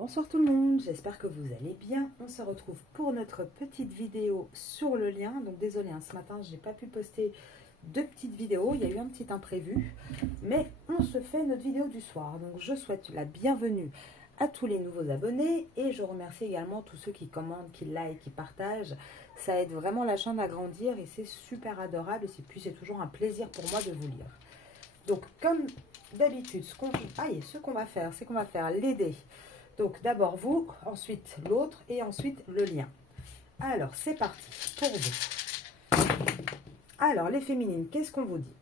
Bonsoir tout le monde, j'espère que vous allez bien. On se retrouve pour notre petite vidéo sur le lien. Donc désolé, ce matin je n'ai pas pu poster de petites vidéos, il y a eu un petit imprévu. Mais on se fait notre vidéo du soir. Donc je souhaite la bienvenue à tous les nouveaux abonnés. Et je remercie également tous ceux qui commandent, qui like, qui partagent. Ça aide vraiment la chaîne à grandir et c'est super adorable. Et puis c'est toujours un plaisir pour moi de vous lire. Donc comme d'habitude, ce qu'on va faire, c'est qu'on va faire les dés. Donc d'abord vous, ensuite l'autre et ensuite le lien. Alors c'est parti pour vous. Alors les féminines, qu'est-ce qu'on vous dit?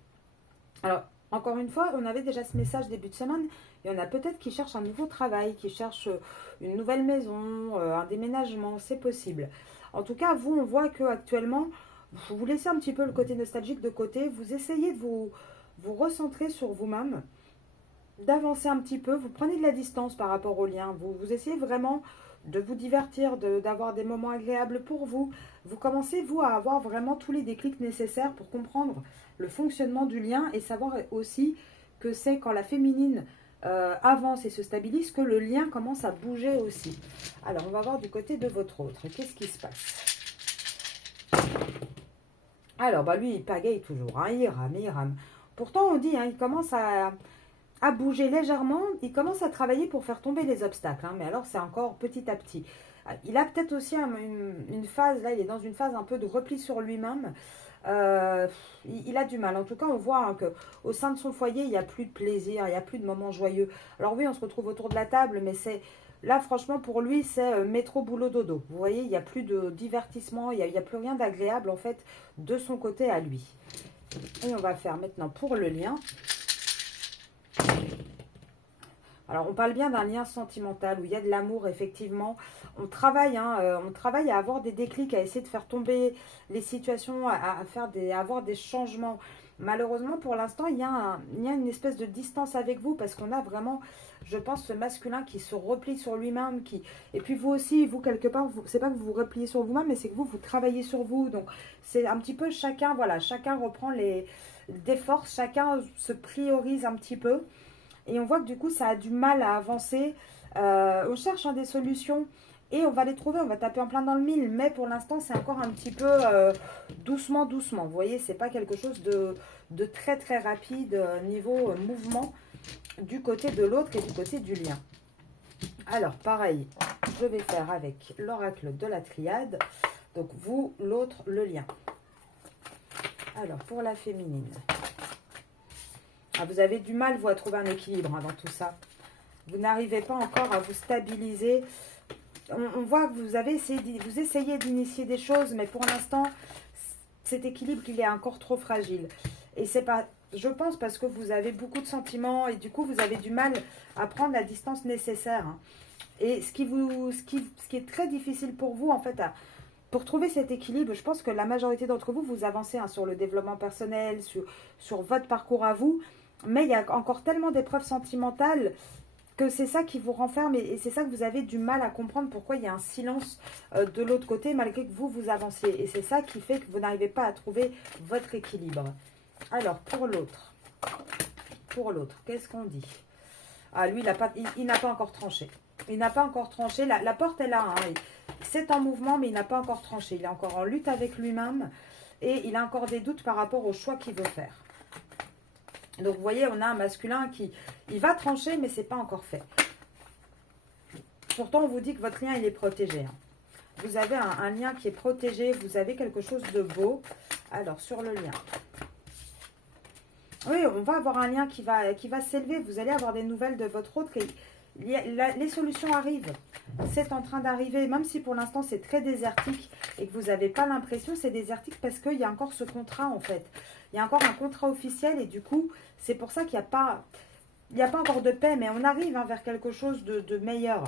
Alors encore une fois, on avait déjà ce message début de semaine. Il y en a peut-être qui cherchent un nouveau travail, qui cherchent une nouvelle maison, un déménagement, c'est possible. En tout cas, vous, on voit que actuellement, vous laissez un petit peu le côté nostalgique de côté. Vous essayez de vous recentrer sur vous-même, d'avancer un petit peu, vous prenez de la distance par rapport au lien, vous essayez vraiment de vous divertir, d'avoir des moments agréables pour vous. Vous commencez, vous, à avoir vraiment tous les déclics nécessaires pour comprendre le fonctionnement du lien et savoir aussi que c'est quand la féminine avance et se stabilise que le lien commence à bouger aussi. Alors, on va voir du côté de votre autre. Qu'est-ce qui se passe? Alors, lui, il pagaille toujours, il rame. Pourtant, on dit, il commence à bouger légèrement, il commence à travailler pour faire tomber les obstacles, mais alors c'est encore petit à petit. Il a peut-être aussi une phase, là il est dans une phase un peu de repli sur lui-même, il a du mal. En tout cas on voit qu'au sein de son foyer il n'y a plus de plaisir, il n'y a plus de moments joyeux. Alors oui, on se retrouve autour de la table, mais c'est là franchement pour lui c'est métro boulot dodo. Vous voyez, il n'y a plus de divertissement, il n'y a plus rien d'agréable en fait de son côté à lui. Et on va faire maintenant pour le lien. Alors, on parle bien d'un lien sentimental où il y a de l'amour, effectivement. On travaille, on travaille à avoir des déclics, à essayer de faire tomber les situations, à avoir des changements. Malheureusement, pour l'instant, il y a une espèce de distance avec vous parce qu'on a vraiment, je pense, ce masculin qui se replie sur lui-même. Et puis vous aussi, vous, quelque part, c'est pas que vous vous repliez sur vous-même, mais c'est que vous travaillez sur vous. Donc, c'est un petit peu chacun, voilà, chacun reprend des forces, chacun se priorise un petit peu. Et on voit que du coup, ça a du mal à avancer. On cherche des solutions et on va les trouver. On va taper en plein dans le mille. Mais pour l'instant, c'est encore un petit peu doucement. Vous voyez, c'est pas quelque chose de très très rapide niveau mouvement du côté de l'autre et du côté du lien. Alors, pareil, je vais faire avec l'oracle de la triade. Donc, vous, l'autre, le lien. Alors, pour la féminine. Vous avez du mal, vous, à trouver un équilibre dans tout ça. Vous n'arrivez pas encore à vous stabiliser. On voit que vous essayez d'initier des choses, mais pour l'instant, cet équilibre, il est encore trop fragile. Et c'est pas, je pense, parce que vous avez beaucoup de sentiments et du coup, vous avez du mal à prendre la distance nécessaire. Et ce qui est très difficile pour vous, en fait, pour trouver cet équilibre, je pense que la majorité d'entre vous, vous avancez sur le développement personnel, sur votre parcours à vous. Mais il y a encore tellement d'épreuves sentimentales que c'est ça qui vous renferme et c'est ça que vous avez du mal à comprendre pourquoi il y a un silence de l'autre côté malgré que vous avanciez. Et c'est ça qui fait que vous n'arrivez pas à trouver votre équilibre. Alors, pour l'autre, qu'est-ce qu'on dit? Lui, il n'a pas encore tranché. Il n'a pas encore tranché. La porte est là. C'est en mouvement, mais il n'a pas encore tranché. Il est encore en lutte avec lui-même et il a encore des doutes par rapport au choix qu'il veut faire. Donc, vous voyez, on a un masculin il va trancher, mais ce n'est pas encore fait. Pourtant, on vous dit que votre lien, il est protégé. Vous avez un lien qui est protégé. Vous avez quelque chose de beau. Alors, sur le lien. Oui, on va avoir un lien qui va s'élever. Vous allez avoir des nouvelles de votre autre. Les solutions arrivent. C'est en train d'arriver. Même si pour l'instant, c'est très désertique et que vous n'avez pas l'impression, c'est désertique parce qu'il y a encore ce contrat, en fait. Il y a encore un contrat officiel et du coup, c'est pour ça qu'il n'y a pas encore de paix, mais on arrive vers quelque chose de meilleur.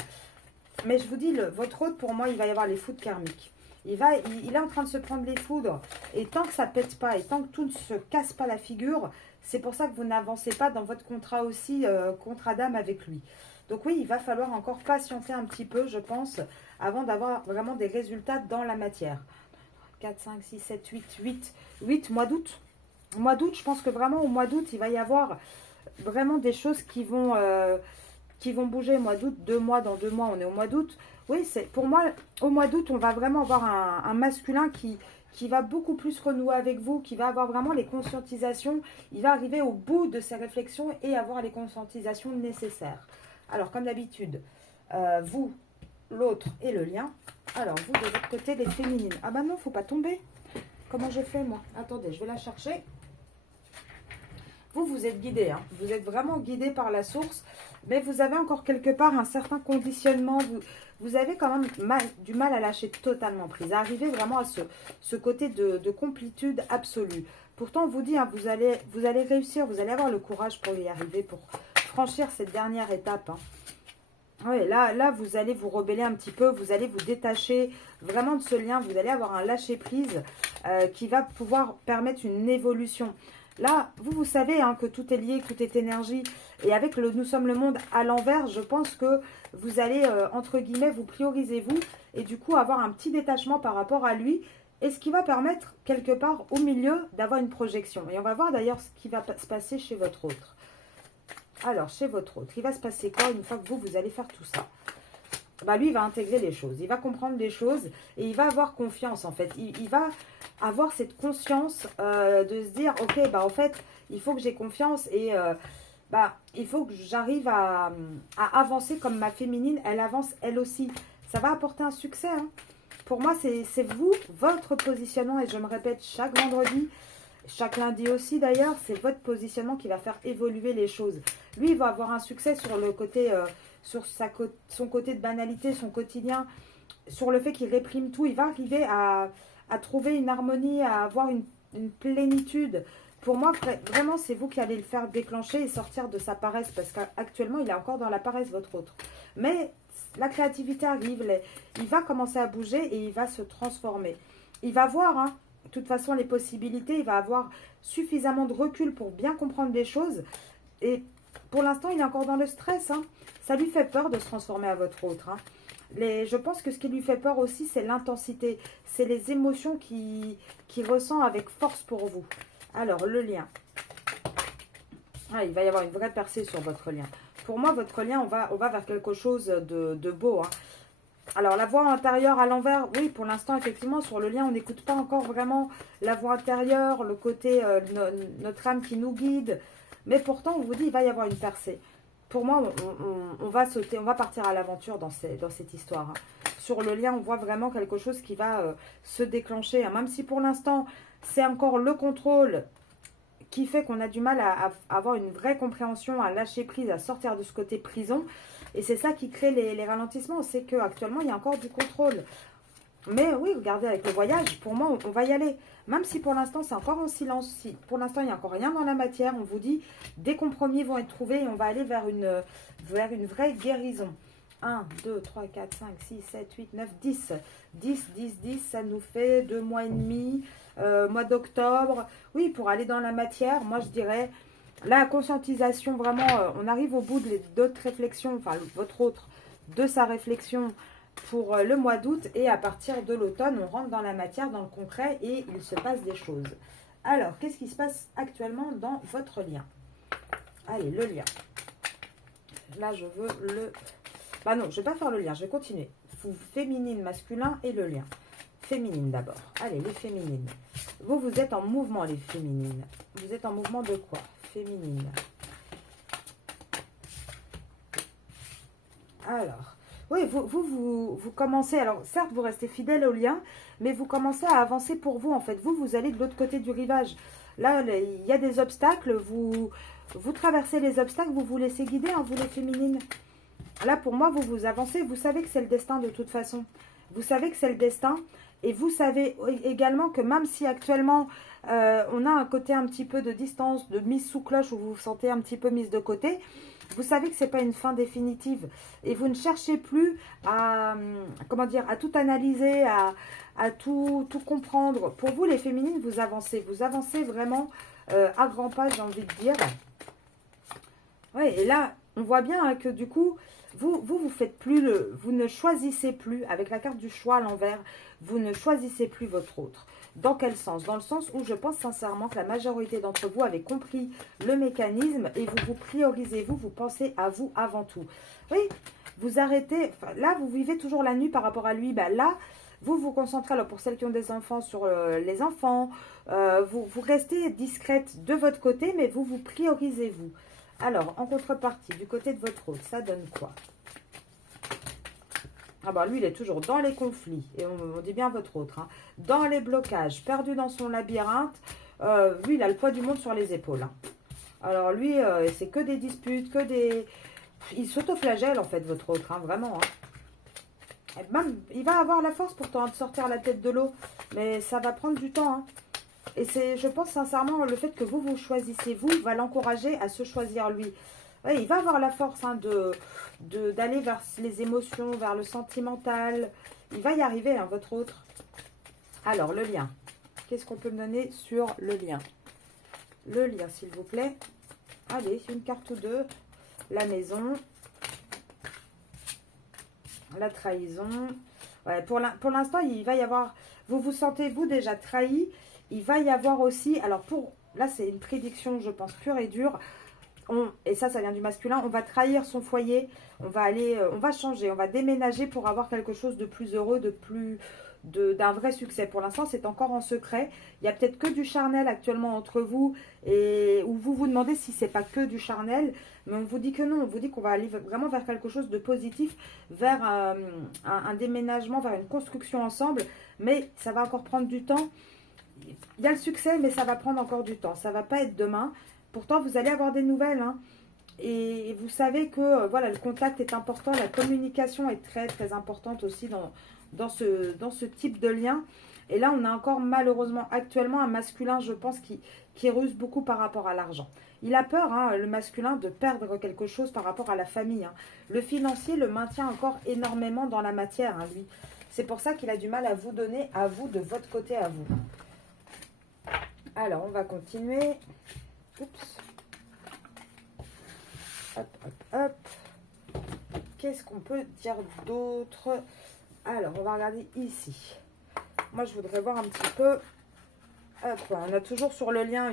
Mais je vous dis, votre autre, pour moi, il va y avoir les foudres karmiques. Il est en train de se prendre les foudres et tant que ça ne pète pas et tant que tout ne se casse pas la figure, c'est pour ça que vous n'avancez pas dans votre contrat aussi, contrat d'âme avec lui. Donc oui, il va falloir encore patienter un petit peu, je pense, avant d'avoir vraiment des résultats dans la matière. 4, 5, 6, 7, 8 mois d'août. Mois d'août, je pense que vraiment au mois d'août, il va y avoir vraiment des choses qui vont qui vont bouger au mois d'août. 2 mois, dans 2 mois, on est au mois d'août. Oui, c'est pour moi, au mois d'août, on va vraiment avoir un masculin qui va beaucoup plus renouer avec vous, qui va avoir vraiment les conscientisations. Il va arriver au bout de ses réflexions et avoir les conscientisations nécessaires. Alors, comme d'habitude, vous, l'autre et le lien. Alors, vous, de votre côté, les féminines. Ah bah non, faut pas tomber. Comment je fais, moi? Attendez, je vais la chercher. Vous, vous êtes guidé, hein. Vous êtes vraiment guidé par la source, mais vous avez encore quelque part un certain conditionnement. Vous avez quand même du mal à lâcher totalement prise, à arriver vraiment à ce côté de complétude absolue. Pourtant, on vous dit, hein, vous allez réussir, vous allez avoir le courage pour y arriver, pour franchir cette dernière étape. Hein. Oui, là, vous allez vous rebeller un petit peu, vous allez vous détacher vraiment de ce lien, vous allez avoir un lâcher-prise qui va pouvoir permettre une évolution. Là, vous savez hein, que tout est lié, que tout est énergie. Et avec le Nous sommes le monde à l'envers, je pense que vous allez, entre guillemets, vous prioriser vous. Et du coup, avoir un petit détachement par rapport à lui. Et ce qui va permettre, quelque part, au milieu, d'avoir une projection. Et on va voir d'ailleurs ce qui va se passer chez votre autre. Alors, chez votre autre, il va se passer quoi une fois que vous allez faire tout ça? Bah, lui, il va intégrer les choses. Il va comprendre les choses et il va avoir confiance, en fait. Il va avoir cette conscience de se dire, ok, bah, en fait, il faut que j'ai confiance et bah, il faut que j'arrive à avancer comme ma féminine, elle avance elle aussi. Ça va apporter un succès. Hein. Pour moi, c'est vous, votre positionnement, et je me répète chaque vendredi, chaque lundi aussi d'ailleurs, c'est votre positionnement qui va faire évoluer les choses. Lui, il va avoir un succès sur le côté, sur son côté de banalité, son quotidien, sur le fait qu'il réprime tout. Il va arriver à trouver une harmonie, à avoir une plénitude. Pour moi, vraiment, c'est vous qui allez le faire déclencher et sortir de sa paresse, parce qu'actuellement, il est encore dans la paresse, votre autre. Mais la créativité arrive, il va commencer à bouger et il va se transformer. Il va voir, hein, de toute façon, les possibilités, il va avoir suffisamment de recul pour bien comprendre les choses. Et pour l'instant, il est encore dans le stress. Hein. Ça lui fait peur de se transformer à votre autre. Hein. Je pense que ce qui lui fait peur aussi, c'est l'intensité. C'est les émotions qu'il ressent avec force pour vous. Alors, le lien. Ah, il va y avoir une vraie percée sur votre lien. Pour moi, votre lien, on va vers quelque chose de beau. Hein. Alors, la voix intérieure à l'envers, oui, pour l'instant, effectivement, sur le lien, on n'écoute pas encore vraiment la voix intérieure, le côté, notre âme qui nous guide. Mais pourtant, on vous dit, il va y avoir une percée. Pour moi, on va sauter, on va partir à l'aventure dans cette histoire. Hein. Sur le lien, on voit vraiment quelque chose qui va se déclencher. Hein. Même si pour l'instant, c'est encore le contrôle qui fait qu'on a du mal à avoir une vraie compréhension, à lâcher prise, à sortir de ce côté prison. Et c'est ça qui crée les ralentissements. C'est qu'actuellement, il y a encore du contrôle. Mais oui, regardez, avec le voyage, pour moi, on va y aller. Même si pour l'instant, c'est encore en silence. Si pour l'instant, il n'y a encore rien dans la matière, on vous dit, des compromis vont être trouvés et on va aller vers une vraie guérison. 1, 2, 3, 4, 5, 6, 7, 8, 9, 10. 10, ça nous fait 2 mois et demi, mois d'octobre. Oui, pour aller dans la matière, moi, je dirais, la conscientisation, vraiment, on arrive au bout d'autres réflexions, enfin, votre autre, de sa réflexion pour le mois d'août, et à partir de l'automne, on rentre dans la matière, dans le concret, et il se passe des choses. Alors, qu'est-ce qui se passe actuellement dans votre lien? Allez, le lien. Là, je veux le... Bah non, je ne vais pas faire le lien, je vais continuer. Féminine, masculin et le lien. Féminine d'abord. Allez, les féminines. Vous êtes en mouvement, les féminines. Vous êtes en mouvement de quoi? Féminine. Alors... Oui, vous commencez, alors certes, vous restez fidèle au lien, mais vous commencez à avancer pour vous, en fait. Vous allez de l'autre côté du rivage. Là, il y a des obstacles, vous traversez les obstacles, vous vous laissez guider, hein, vous les féminines. Là, pour moi, vous avancez, vous savez que c'est le destin de toute façon. Vous savez que c'est le destin, et vous savez également que même si actuellement, on a un côté un petit peu de distance, de mise sous cloche, où vous vous sentez un petit peu mise de côté, vous savez que ce n'est pas une fin définitive et vous ne cherchez plus à, comment dire, à tout analyser, à tout comprendre. Pour vous, les féminines, vous avancez vraiment à grands pas, j'ai envie de dire. Oui, et là, on voit bien hein, que du coup, vous faites plus vous ne choisissez plus, avec la carte du choix à l'envers, vous ne choisissez plus votre autre. Dans quel sens? Dans le sens où je pense sincèrement que la majorité d'entre vous avez compris le mécanisme et vous priorisez, vous pensez à vous avant tout. Oui, vous arrêtez, là vous vivez toujours la nuit par rapport à lui, là, vous vous concentrez, alors pour celles qui ont des enfants, sur les enfants, vous restez discrète de votre côté, mais vous priorisez vous. Alors, en contrepartie, du côté de votre autre, ça donne quoi? Ah bah lui, il est toujours dans les conflits, et on dit bien votre autre, hein, dans les blocages, perdu dans son labyrinthe. Lui, il a le poids du monde sur les épaules. Hein. Alors lui, c'est que des disputes, que des... Il s'autoflagelle en fait, votre autre, hein, vraiment. Hein. Et même, il va avoir la force pourtant de sortir la tête de l'eau, mais ça va prendre du temps. Hein. Et c'est, je pense sincèrement, le fait que vous choisissez vous, va l'encourager à se choisir lui. Ouais, il va avoir la force hein, d'aller vers les émotions, vers le sentimental. Il va y arriver, hein, votre autre. Alors, le lien. Qu'est-ce qu'on peut me donner sur le lien? Le lien, s'il vous plaît. Allez, une carte ou deux. La maison. La trahison. Ouais, pour l'instant, il va y avoir... Vous vous sentez, vous, déjà trahi. Il va y avoir aussi... Alors, là, c'est une prédiction, je pense, pure et dure. Et ça vient du masculin, on va trahir son foyer, on va changer, on va déménager pour avoir quelque chose de plus heureux, d'un vrai succès. Pour l'instant, c'est encore en secret. Il y a peut-être que du charnel actuellement entre vous, et où vous vous demandez si c'est pas que du charnel, mais on vous dit que non, on vous dit qu'on va aller vraiment vers quelque chose de positif, vers un déménagement, vers une construction ensemble, mais ça va encore prendre du temps. Il y a le succès, mais ça va prendre encore du temps, ça va pas être demain. Pourtant, vous allez avoir des nouvelles. Hein. Et vous savez que voilà, le contact est important. La communication est très, très importante aussi dans ce type de lien. Et là, on a encore malheureusement actuellement un masculin, je pense, qui ruse beaucoup par rapport à l'argent. Il a peur, hein, le masculin, de perdre quelque chose par rapport à la famille. Hein. Le financier le maintient encore énormément dans la matière, hein, lui. C'est pour ça qu'il a du mal à vous donner, à vous, de votre côté à vous. Alors, on va continuer. Oups. Hop, hop, hop. Qu'est-ce qu'on peut dire d'autre? Alors, on va regarder ici. Moi, je voudrais voir un petit peu. Hop, on a toujours sur le lien,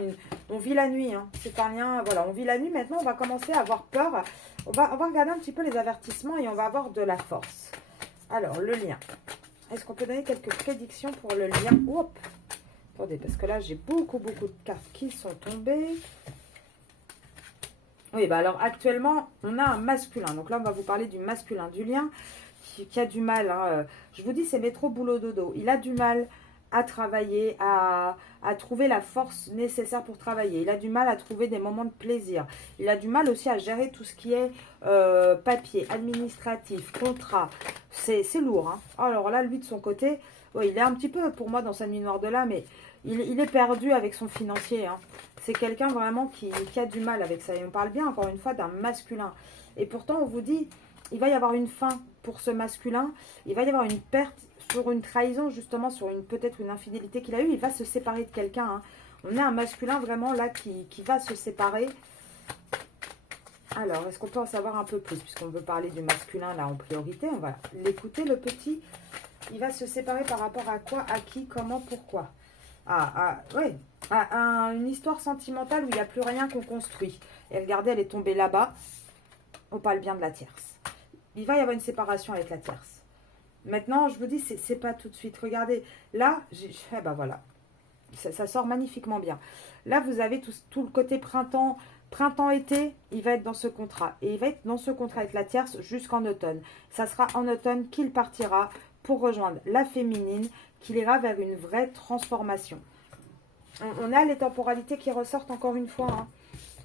on vit la nuit. Hein. C'est un lien, voilà, on vit la nuit. Maintenant, on va commencer à avoir peur. On va regarder un petit peu les avertissements et on va avoir de la force. Alors, le lien. Est-ce qu'on peut donner quelques prédictions pour le lien? Hop. Attendez, parce que là, j'ai beaucoup de cartes qui sont tombées. Oui, bah alors actuellement, on a un masculin. Donc là, on va vous parler du masculin, du lien qui a du mal. Hein. Je vous dis, c'est métro, boulot, dodo. Il a du mal à travailler, à trouver la force nécessaire pour travailler. Il a du mal à trouver des moments de plaisir. Il a du mal aussi à gérer tout ce qui est papier, administratif, contrat. C'est lourd. Hein. Alors là, lui, de son côté, ouais, il est un petit peu, pour moi, dans sa nuit noire de là, mais il est perdu avec son financier. Hein. C'est quelqu'un vraiment qui a du mal avec ça. Et on parle bien, encore une fois, d'un masculin. Et pourtant, on vous dit, il va y avoir une fin pour ce masculin. Il va y avoir une perte sur une trahison, justement, sur peut-être une infidélité qu'il a eue. Il va se séparer de quelqu'un. Hein. On a un masculin vraiment là qui va se séparer. Alors, est-ce qu'on peut en savoir un peu plus? Puisqu'on veut parler du masculin là en priorité. On va l'écouter, le petit. Il va se séparer par rapport à quoi? À qui? Comment? Pourquoi? Oui, une histoire sentimentale où il n'y a plus rien qu'on construit. Et regardez, elle est tombée là-bas. On parle bien de la tierce. Il va y avoir une séparation avec la tierce. Maintenant, je vous dis, c'est pas tout de suite. Regardez, là, ben voilà. Ça sort magnifiquement bien. Là, vous avez tout le côté printemps-été. Il va être dans ce contrat. Et il va être dans ce contrat avec la tierce jusqu'en automne. Ça sera en automne qu'il partira pour rejoindre la féminine, qu'il ira vers une vraie transformation. On a les temporalités qui ressortent encore une fois. Hein.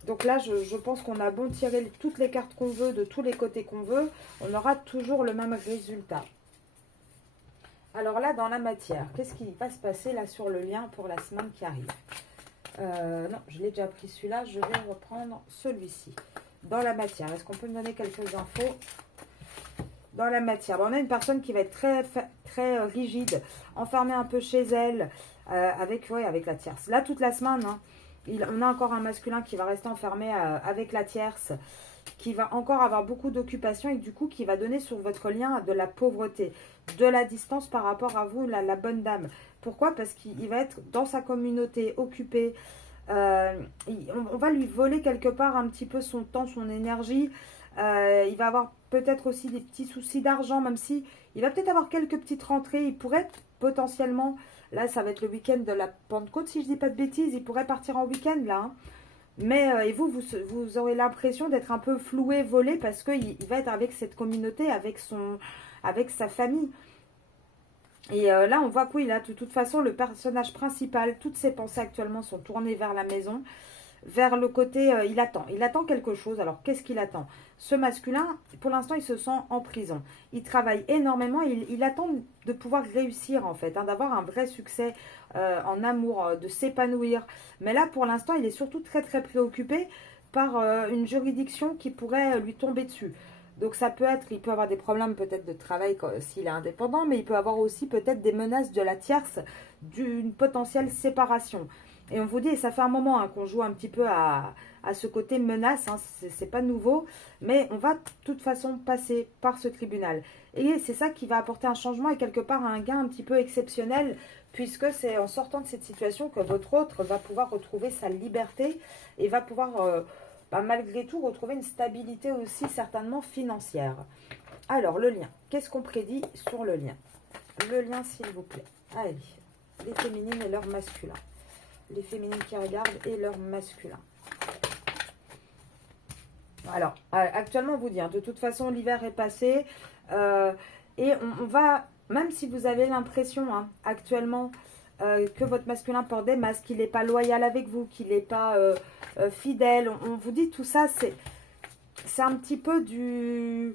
Donc là, je pense qu'on a beau tirer toutes les cartes qu'on veut, de tous les côtés qu'on veut, on aura toujours le même résultat. Alors là, dans la matière, qu'est-ce qui va se passer là sur le lien pour la semaine qui arrive? Non, je l'ai déjà pris celui-là, je vais reprendre celui-ci. Dans la matière, est-ce qu'on peut me donner quelques infos? Dans la matière, on a une personne qui va être très rigide, enfermée un peu chez elle, avec la tierce. Là, toute la semaine, hein, on a encore un masculin qui va rester enfermé avec la tierce. qui va encore avoir beaucoup d'occupation et du coup qui va donner sur votre lien de la pauvreté, de la distance par rapport à vous, la bonne dame. Pourquoi? Parce qu'il va être dans sa communauté, occupé. On va lui voler quelque part un petit peu son temps, son énergie. Il va avoir peut-être aussi des petits soucis d'argent, même si il va peut-être avoir quelques petites rentrées. Il pourrait potentiellement, là ça va être le week-end de la Pentecôte si je dis pas de bêtises, il pourrait partir en week-end là, hein. Mais et vous aurez l'impression d'être un peu floué, volé, parce qu'il va être avec cette communauté, avec sa famille. Et là, on voit que oui, là, de toute façon, le personnage principal, toutes ses pensées actuellement sont tournées vers la maison, vers le côté, il attend quelque chose. Alors, qu'est-ce qu'il attend? Ce masculin, pour l'instant, il se sent en prison. Il travaille énormément, il attend de pouvoir réussir, en fait, hein, d'avoir un vrai succès en amour, de s'épanouir. Mais là, pour l'instant, il est surtout très, très préoccupé par une juridiction qui pourrait lui tomber dessus. Donc ça peut être, il peut avoir des problèmes peut-être de travail s'il est indépendant, mais il peut avoir aussi peut-être des menaces de la tierce d'une potentielle séparation. Et on vous dit, et ça fait un moment hein, qu'on joue un petit peu à ce côté menace, hein, c'est pas nouveau, mais on va de toute façon passer par ce tribunal. Et c'est ça qui va apporter un changement et quelque part un gain un petit peu exceptionnel, puisque c'est en sortant de cette situation que votre autre va pouvoir retrouver sa liberté et va pouvoir malgré tout retrouver une stabilité aussi certainement financière. Alors le lien, qu'est-ce qu'on prédit sur le lien? Le lien s'il vous plaît. Allez, les féminines et leurs masculins. Les féminines qui regardent et leurs masculins. Alors, actuellement, on vous dit, hein, de toute façon, l'hiver est passé. Et on va, même si vous avez l'impression, hein, actuellement, que votre masculin porte des masques, qu'il n'est pas loyal avec vous, qu'il n'est pas fidèle, on vous dit tout ça, c'est un petit peu du...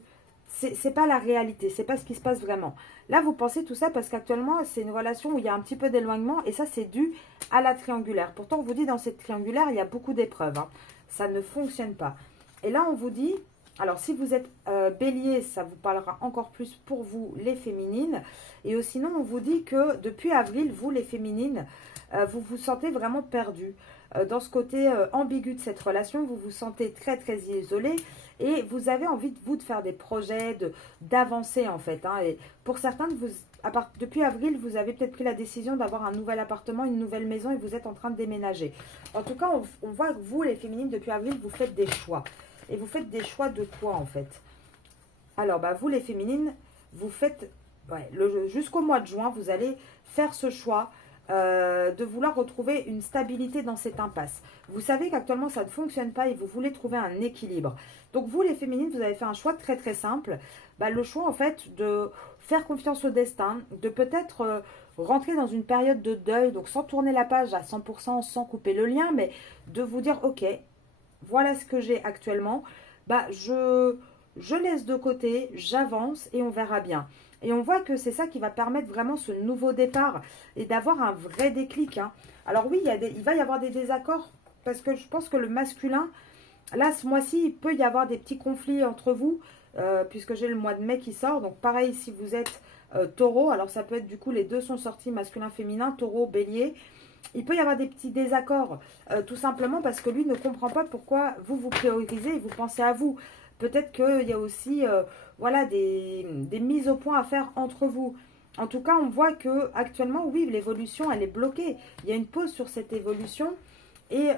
C'est pas la réalité, c'est pas ce qui se passe vraiment. Là, vous pensez tout ça parce qu'actuellement, c'est une relation où il y a un petit peu d'éloignement et ça, c'est dû à la triangulaire. Pourtant, on vous dit dans cette triangulaire, il y a beaucoup d'épreuves, hein. Ça ne fonctionne pas. Et là, on vous dit, alors si vous êtes bélier, ça vous parlera encore plus pour vous, les féminines. Et sinon, on vous dit que depuis avril, vous, les féminines, vous vous sentez vraiment perdu. Dans ce côté ambigu de cette relation, vous vous sentez très, très isolé. Et vous avez envie, de faire des projets, d'avancer en fait, hein. Et pour certains, depuis avril, vous avez peut-être pris la décision d'avoir un nouvel appartement, une nouvelle maison et vous êtes en train de déménager. En tout cas, on voit que vous, les féminines, depuis avril, vous faites des choix. Et vous faites des choix de quoi en fait? Alors, vous les féminines, vous faites, jusqu'au mois de juin, vous allez faire ce choix de vouloir retrouver une stabilité dans cette impasse. Vous savez qu'actuellement ça ne fonctionne pas et vous voulez trouver un équilibre. Donc vous les féminines, vous avez fait un choix très très simple. Le choix en fait de faire confiance au destin, de peut-être rentrer dans une période de deuil, donc sans tourner la page à 100%, sans couper le lien, mais de vous dire ok, voilà ce que j'ai actuellement, je laisse de côté, j'avance et on verra bien. Et on voit que c'est ça qui va permettre vraiment ce nouveau départ et d'avoir un vrai déclic, hein. Alors oui, il va y avoir des désaccords parce que je pense que le masculin, là ce mois-ci, il peut y avoir des petits conflits entre vous puisque j'ai le mois de mai qui sort. Donc pareil, si vous êtes taureau, alors ça peut être du coup les deux sont sortis, masculin-féminin, taureau, bélier. Il peut y avoir des petits désaccords, tout simplement parce que lui ne comprend pas pourquoi vous priorisez et vous pensez à vous. Peut-être qu'il y a aussi voilà, des mises au point à faire entre vous. En tout cas, on voit que actuellement, oui, l'évolution, elle est bloquée. Il y a une pause sur cette évolution et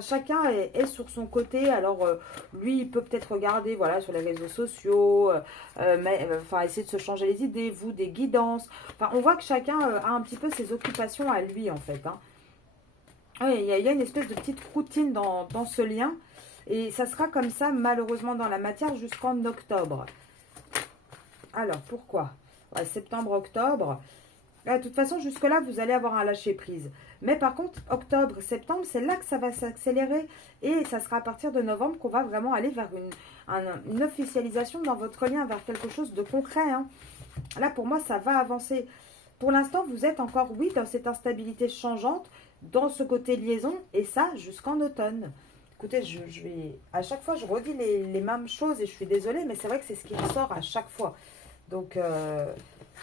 chacun est sur son côté. Alors, lui, il peut peut-être regarder voilà, sur les réseaux sociaux, essayer de se changer les idées, vous, des guidances. Enfin, on voit que chacun a un petit peu ses occupations à lui, en fait, hein. Oui, il y a une espèce de petite routine dans ce lien. Et ça sera comme ça, malheureusement, dans la matière jusqu'en octobre. Alors, pourquoi? Septembre, octobre. De toute façon, jusque-là, vous allez avoir un lâcher-prise. Mais par contre, octobre, septembre, c'est là que ça va s'accélérer. Et ça sera à partir de novembre qu'on va vraiment aller vers une officialisation dans votre lien, vers quelque chose de concret, hein. Là, pour moi, ça va avancer. Pour l'instant, vous êtes encore, oui, dans cette instabilité changeante, dans ce côté liaison, et ça, jusqu'en automne. Écoutez, je vais... À chaque fois, je redis les mêmes choses et je suis désolée, mais c'est vrai que c'est ce qui ressort à chaque fois. Donc,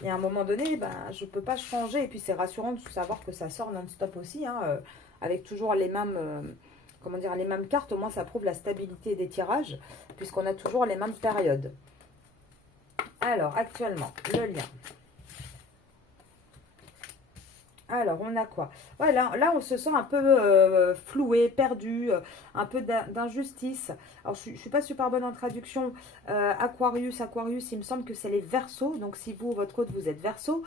il y a un moment donné, je ne peux pas changer. Et puis, c'est rassurant de savoir que ça sort non-stop aussi, hein, avec toujours les mêmes comment dire, les mêmes cartes, au moins ça prouve la stabilité des tirages, puisqu'on a toujours les mêmes périodes. Alors, actuellement, le lien. Alors, on a quoi? Ouais, là, on se sent un peu floué, perdu, un peu d'injustice. Alors, je ne suis pas super bonne en traduction. Aquarius, il me semble que c'est les Verseaux. Donc, si vous, votre autre, vous êtes Verseau.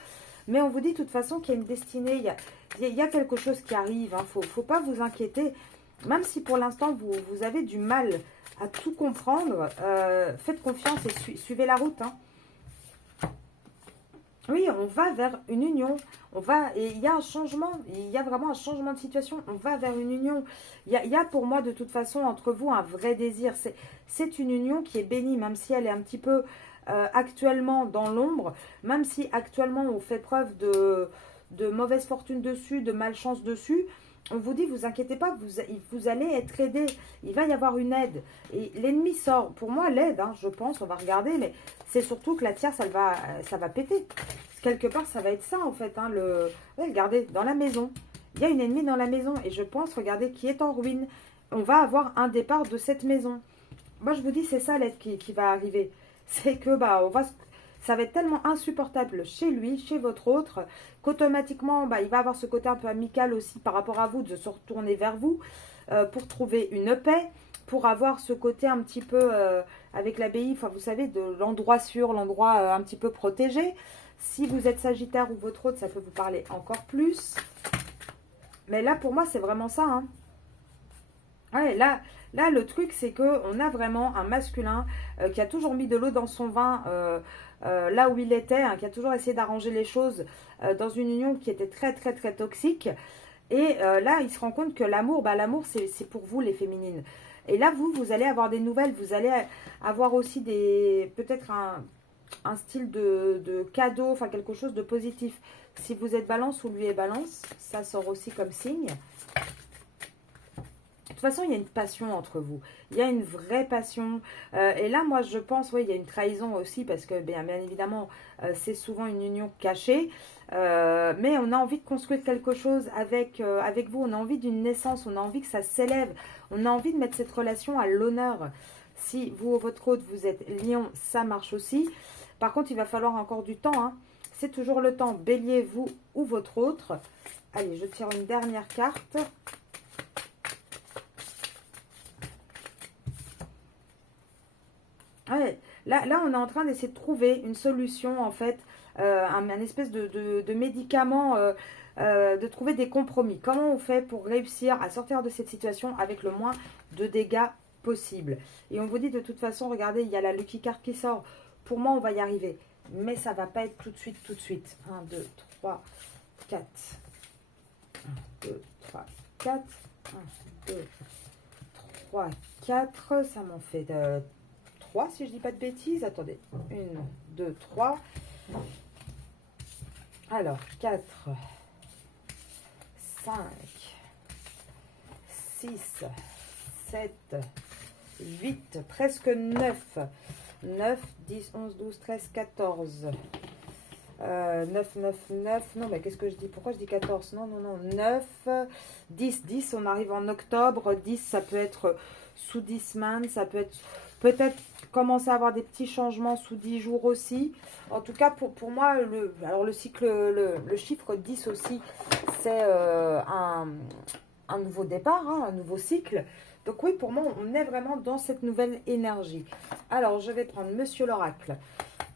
Mais on vous dit de toute façon qu'il y a une destinée, il y a quelque chose qui arrive. Il ne faut pas vous inquiéter. Même si pour l'instant, vous avez du mal à tout comprendre, faites confiance et suivez la route, hein. Oui, on va vers une union. Et il y a un changement. Il y a vraiment un changement de situation. On va vers une union. Il y a pour moi, de toute façon, entre vous, un vrai désir. C'est une union qui est bénie, même si elle est un petit peu actuellement dans l'ombre. Même si actuellement, on fait preuve de mauvaise fortune dessus, de malchance dessus. On vous dit, vous inquiétez pas, vous allez être aidé. Il va y avoir une aide. Et l'ennemi sort. Pour moi, l'aide, hein, je pense, on va regarder, mais c'est surtout que la tierce, ça va péter. Quelque part, ça va être ça, en fait. Hein, ouais, regardez, dans la maison. Il y a une ennemie dans la maison. Et je pense, regardez, qui est en ruine. On va avoir un départ de cette maison. Moi, je vous dis, c'est ça l'aide qui va arriver. C'est que, ça va être tellement insupportable chez lui, chez votre autre, qu'automatiquement, il va avoir ce côté un peu amical aussi par rapport à vous, de se retourner vers vous pour trouver une paix, pour avoir ce côté un petit peu avec l'abbaye, enfin vous savez, de l'endroit sûr, l'endroit un petit peu protégé. Si vous êtes Sagittaire ou votre autre, ça peut vous parler encore plus. Mais là, pour moi, c'est vraiment ça, hein. Ouais, là, le truc, c'est qu'on a vraiment un masculin qui a toujours mis de l'eau dans son vin là où il était, hein, qui a toujours essayé d'arranger les choses dans une union qui était très, très, très toxique. Et là, il se rend compte que l'amour, l'amour, c'est pour vous, les féminines. Et là, vous allez avoir des nouvelles, vous allez avoir aussi peut-être un style de cadeau, enfin quelque chose de positif. Si vous êtes Balance ou lui est Balance, ça sort aussi comme signe. De toute façon, il y a une passion entre vous. Il y a une vraie passion. Et là, moi, je pense, oui, il y a une trahison aussi parce que, bien évidemment, c'est souvent une union cachée. Mais on a envie de construire quelque chose avec vous. On a envie d'une naissance. On a envie que ça s'élève. On a envie de mettre cette relation à l'honneur. Si vous ou votre autre, vous êtes Lion, ça marche aussi. Par contre, il va falloir encore du temps, hein. C'est toujours le temps. Bélier, vous ou votre autre. Allez, je tire une dernière carte. Ouais, là, on est en train d'essayer de trouver une solution, en fait, un espèce de médicament, de trouver des compromis. Comment on fait pour réussir à sortir de cette situation avec le moins de dégâts possible? Et on vous dit de toute façon, regardez, il y a la Lucky Card qui sort. Pour moi, on va y arriver. Mais ça ne va pas être tout de suite, tout de suite. 1, 2, 3, 4. 1, 2, 3, 4. 1, 2, 3, 4. Ça m'en fait 3, si je dis pas de bêtises. Attendez. 1, 2, 3. Alors, 4, 5, 6, 7, 8, presque 9. 9, 10, 11, 12, 13, 14. 9, 9, 9. Non, mais qu'est-ce que je dis? Pourquoi je dis 14? Non, non, non. 9, 10. 10, on arrive en octobre. 10, ça peut être sous 10 semaines. Ça peut être peut-être commencer à avoir des petits changements sous 10 jours aussi. En tout cas, pour moi, le cycle, le chiffre 10 aussi, c'est un nouveau départ, hein, un nouveau cycle. Donc oui, pour moi, on est vraiment dans cette nouvelle énergie. Alors, je vais prendre Monsieur l'Oracle.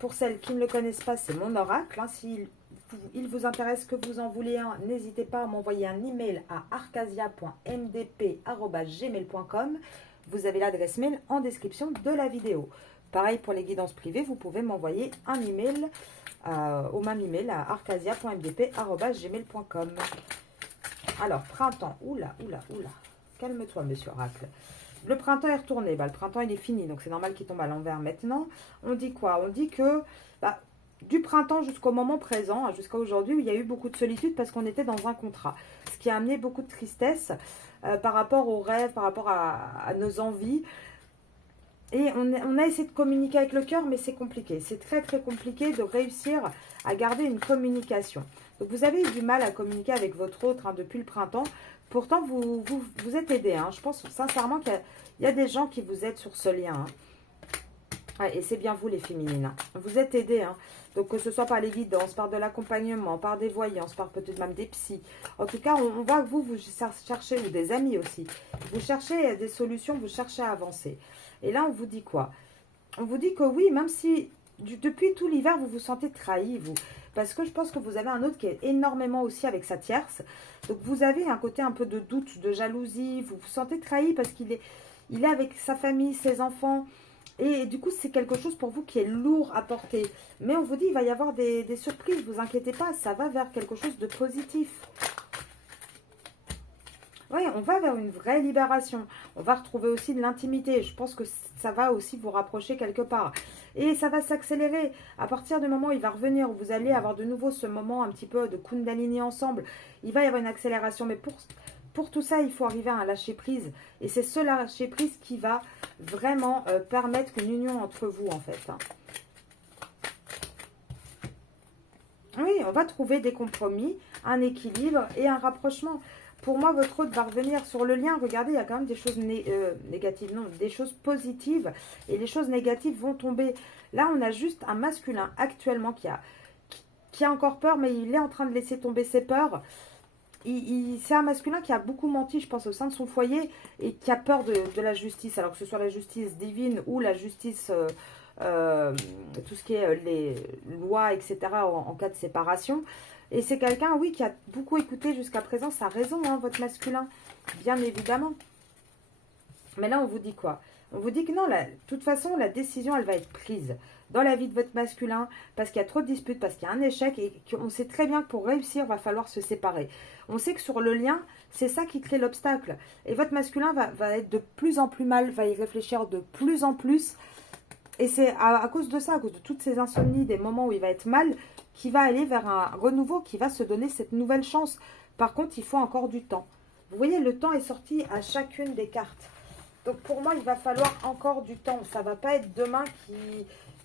Pour celles qui ne le connaissent pas, c'est mon oracle. Hein. S'il vous intéresse, que vous en voulez un, n'hésitez pas à m'envoyer un email à arcasia.mdp@gmail.com. Vous avez l'adresse mail en description de la vidéo. Pareil pour les guidances privées, vous pouvez m'envoyer un email au même email à arcasia.mdp@gmail.com. Alors, printemps. Oula, oula, oula. Calme-toi, Monsieur Oracle. Le printemps est retourné. Le printemps, il est fini. Donc, c'est normal qu'il tombe à l'envers maintenant. On dit quoi? On dit que du printemps jusqu'au moment présent, jusqu'à aujourd'hui, il y a eu beaucoup de solitude parce qu'on était dans un contrat. Ce qui a amené beaucoup de tristesse par rapport aux rêves, par rapport à nos envies. Et on a essayé de communiquer avec le cœur, mais c'est compliqué. C'est très, très compliqué de réussir à garder une communication. Donc, vous avez eu du mal à communiquer avec votre autre depuis le printemps. Pourtant, vous êtes aidés. Hein. Je pense sincèrement qu'il y a des gens qui vous aident sur ce lien. Hein. Ouais, et c'est bien vous, les féminines. Hein. Vous êtes aidés. Hein. Donc, que ce soit par les guidances, par de l'accompagnement, par des voyances, par peut-être même des psys. En tout cas, on voit que vous cherchez, ou des amis aussi. Vous cherchez des solutions, vous cherchez à avancer. Et là, on vous dit quoi? On vous dit que oui, même si depuis tout l'hiver, vous vous sentez trahi, vous. Parce que je pense que vous avez un autre qui est énormément aussi avec sa tierce. Donc, vous avez un côté un peu de doute, de jalousie. Vous vous sentez trahi parce qu'il est avec sa famille, ses enfants. Et du coup, c'est quelque chose pour vous qui est lourd à porter. Mais on vous dit, il va y avoir des surprises, ne vous inquiétez pas, ça va vers quelque chose de positif. Oui, on va vers une vraie libération. On va retrouver aussi de l'intimité. Je pense que ça va aussi vous rapprocher quelque part. Et ça va s'accélérer. À partir du moment où il va revenir, où vous allez avoir de nouveau ce moment un petit peu de Kundalini ensemble, il va y avoir une accélération. Mais pour tout ça, il faut arriver à un lâcher-prise. Et c'est ce lâcher-prise qui va vraiment permettre une union entre vous, en fait. Hein. Oui, on va trouver des compromis, un équilibre et un rapprochement. Pour moi, votre hôte va revenir sur le lien. Regardez, il y a quand même des choses négatives, non, des choses positives. Et les choses négatives vont tomber. Là, on a juste un masculin actuellement qui a encore peur, mais il est en train de laisser tomber ses peurs. C'est un masculin qui a beaucoup menti, je pense, au sein de son foyer et qui a peur de la justice. Alors que ce soit la justice divine ou la justice, tout ce qui est les lois, etc., en cas de séparation. Et c'est quelqu'un, oui, qui a beaucoup écouté jusqu'à présent sa raison, hein, votre masculin, bien évidemment. Mais là, on vous dit quoi? On vous dit que non, de toute façon, la décision, elle va être prise dans la vie de votre masculin, parce qu'il y a trop de disputes, parce qu'il y a un échec, et qu'on sait très bien que pour réussir, il va falloir se séparer. On sait que sur le lien, c'est ça qui crée l'obstacle. Et votre masculin va être de plus en plus mal, va y réfléchir de plus en plus. Et c'est à cause de ça, à cause de toutes ces insomnies, des moments où il va être mal, qui va aller vers un renouveau, qui va se donner cette nouvelle chance. Par contre, il faut encore du temps. Vous voyez, le temps est sorti à chacune des cartes. Donc pour moi, il va falloir encore du temps. Ça ne va pas être demain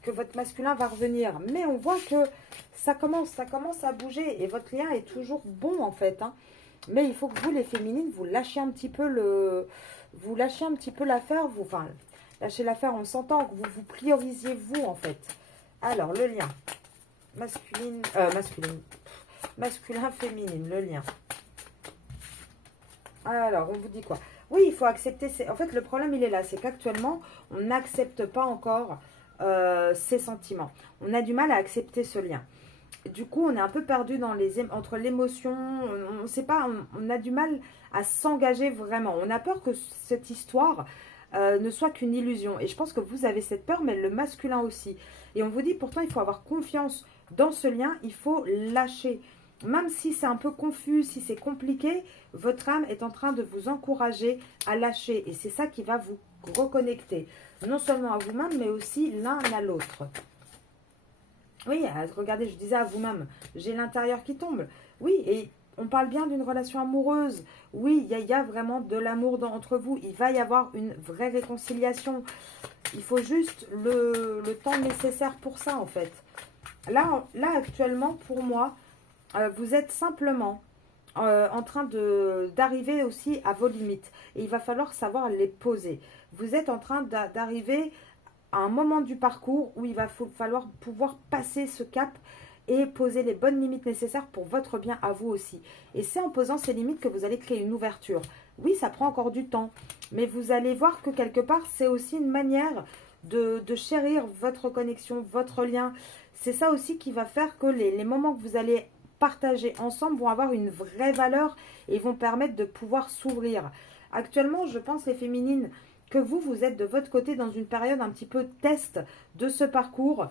que votre masculin va revenir. Mais on voit que ça commence à bouger. Et votre lien est toujours bon en fait. Hein. Mais il faut que vous, les féminines, vous lâchiez un petit peu l'affaire. Enfin, lâchez l'affaire, on s'entend, que vous priorisiez vous en fait. Alors, le lien. Masculin, féminine, le lien. Alors, on vous dit quoi? Oui, il faut accepter. En fait, le problème, il est là. C'est qu'actuellement, on n'accepte pas encore ces sentiments. On a du mal à accepter ce lien. Du coup, on est un peu perdu entre l'émotion. On ne sait pas, on a du mal à s'engager vraiment. On a peur que cette histoire ne soit qu'une illusion. Et je pense que vous avez cette peur, mais le masculin aussi. Et on vous dit, pourtant, il faut avoir confiance dans ce lien. Il faut lâcher. Même si c'est un peu confus, si c'est compliqué, votre âme est en train de vous encourager à lâcher. Et c'est ça qui va vous reconnecter. Non seulement à vous-même, mais aussi l'un à l'autre. Oui, regardez, je disais à vous-même, j'ai l'intérieur qui tombe. Oui, et on parle bien d'une relation amoureuse. Oui, il y a vraiment de l'amour entre vous. Il va y avoir une vraie réconciliation. Il faut juste le temps nécessaire pour ça, en fait. Là actuellement, pour moi, vous êtes simplement en train d'arriver aussi à vos limites. Et il va falloir savoir les poser. Vous êtes en train d'arriver à un moment du parcours où il va falloir pouvoir passer ce cap et poser les bonnes limites nécessaires pour votre bien à vous aussi. Et c'est en posant ces limites que vous allez créer une ouverture. Oui, ça prend encore du temps, mais vous allez voir que quelque part, c'est aussi une manière de chérir votre connexion, votre lien. C'est ça aussi qui va faire que les moments que vous allez partager ensemble vont avoir une vraie valeur et vont permettre de pouvoir s'ouvrir. Actuellement, je pense, les féminines, que vous êtes de votre côté dans une période un petit peu test de ce parcours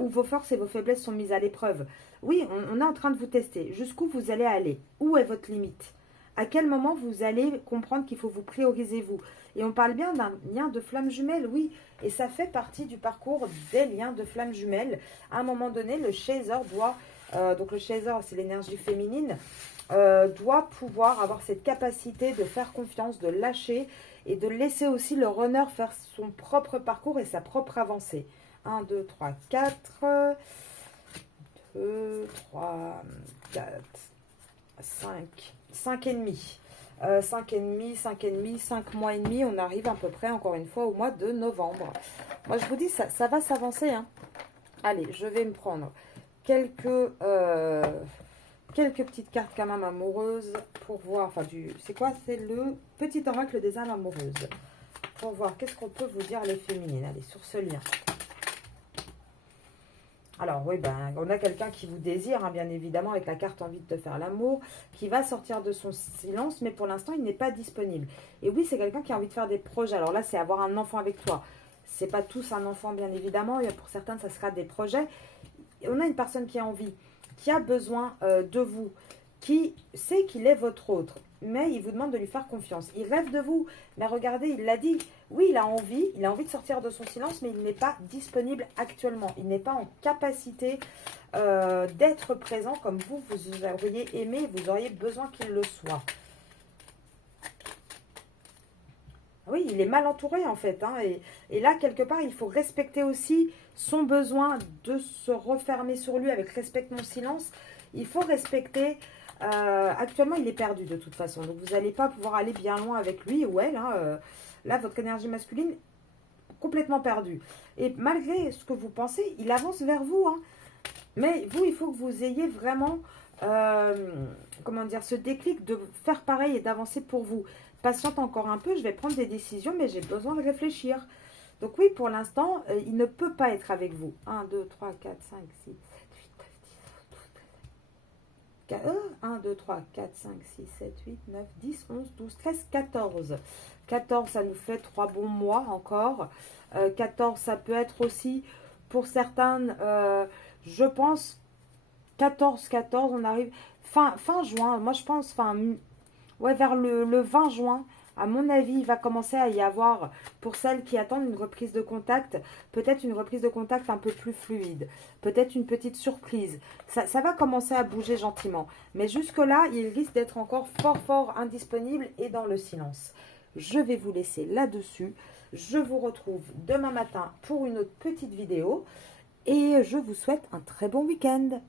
où vos forces et vos faiblesses sont mises à l'épreuve. Oui, on est en train de vous tester. Jusqu'où vous allez aller? Où est votre limite? À quel moment vous allez comprendre qu'il faut vous prioriser vous? Et on parle bien d'un lien de flamme jumelle, oui. Et ça fait partie du parcours des liens de flamme jumelle. À un moment donné, le chaser doit... donc le chaser, c'est l'énergie féminine, doit pouvoir avoir cette capacité de faire confiance, de lâcher et de laisser aussi le runner faire son propre parcours et sa propre avancée. 1, 2, 3, 4, 2, 3, 4, 5 et demi. 5,5, 5,5, 5 mois et demi. On arrive à peu près, encore une fois, au mois de novembre. Moi, je vous dis, ça va s'avancer. Hein. Allez, je vais me prendre quelques petites cartes quand même amoureuses pour voir. Enfin, c'est quoi? C'est le petit oracle des âmes amoureuses. Pour voir qu'est-ce qu'on peut vous dire les féminines. Allez, sur ce lien. Alors oui, ben, on a quelqu'un qui vous désire, hein, bien évidemment, avec la carte envie de te faire l'amour, qui va sortir de son silence, mais pour l'instant, il n'est pas disponible. Et oui, c'est quelqu'un qui a envie de faire des projets. Alors là, c'est avoir un enfant avec toi. C'est pas tous un enfant, bien évidemment. Et pour certains, ça sera des projets. Et on a une personne qui a envie, qui a besoin de vous, qui sait qu'il est votre autre, mais il vous demande de lui faire confiance. Il rêve de vous, mais regardez, il l'a dit. Oui, il a envie de sortir de son silence, mais il n'est pas disponible actuellement. Il n'est pas en capacité d'être présent comme vous auriez aimé, vous auriez besoin qu'il le soit. Oui, il est mal entouré en fait. Hein, et là, quelque part, il faut respecter aussi son besoin de se refermer sur lui avec respect mon silence. Il faut respecter... actuellement, il est perdu de toute façon. Donc, vous n'allez pas pouvoir aller bien loin avec lui ou elle. Hein, là, votre énergie masculine, complètement perdue. Et malgré ce que vous pensez, il avance vers vous. Hein. Mais vous, il faut que vous ayez vraiment... comment dire, ce déclic de faire pareil et d'avancer pour vous. Patiente encore un peu, je vais prendre des décisions, mais j'ai besoin de réfléchir. Donc oui, pour l'instant, il ne peut pas être avec vous. 1, 2, 3, 4, 5, 6, 7, 8, 9, 10, 11, 12, 13. 1, 2, 3, 4, 5, 6, 7, 8, 9, 10, 11, 12, 13, 14. 14, ça nous fait 3 bons mois encore. 14, ça peut être aussi, pour certaines, je pense, 14, on arrive fin juin. Moi, je pense, ouais, vers le 20 juin, à mon avis, il va commencer à y avoir, pour celles qui attendent une reprise de contact, peut-être une reprise de contact un peu plus fluide, peut-être une petite surprise. Ça va commencer à bouger gentiment. Mais jusque-là, il risque d'être encore fort indisponible et dans le silence. Je vais vous laisser là-dessus. Je vous retrouve demain matin pour une autre petite vidéo. Et je vous souhaite un très bon week-end.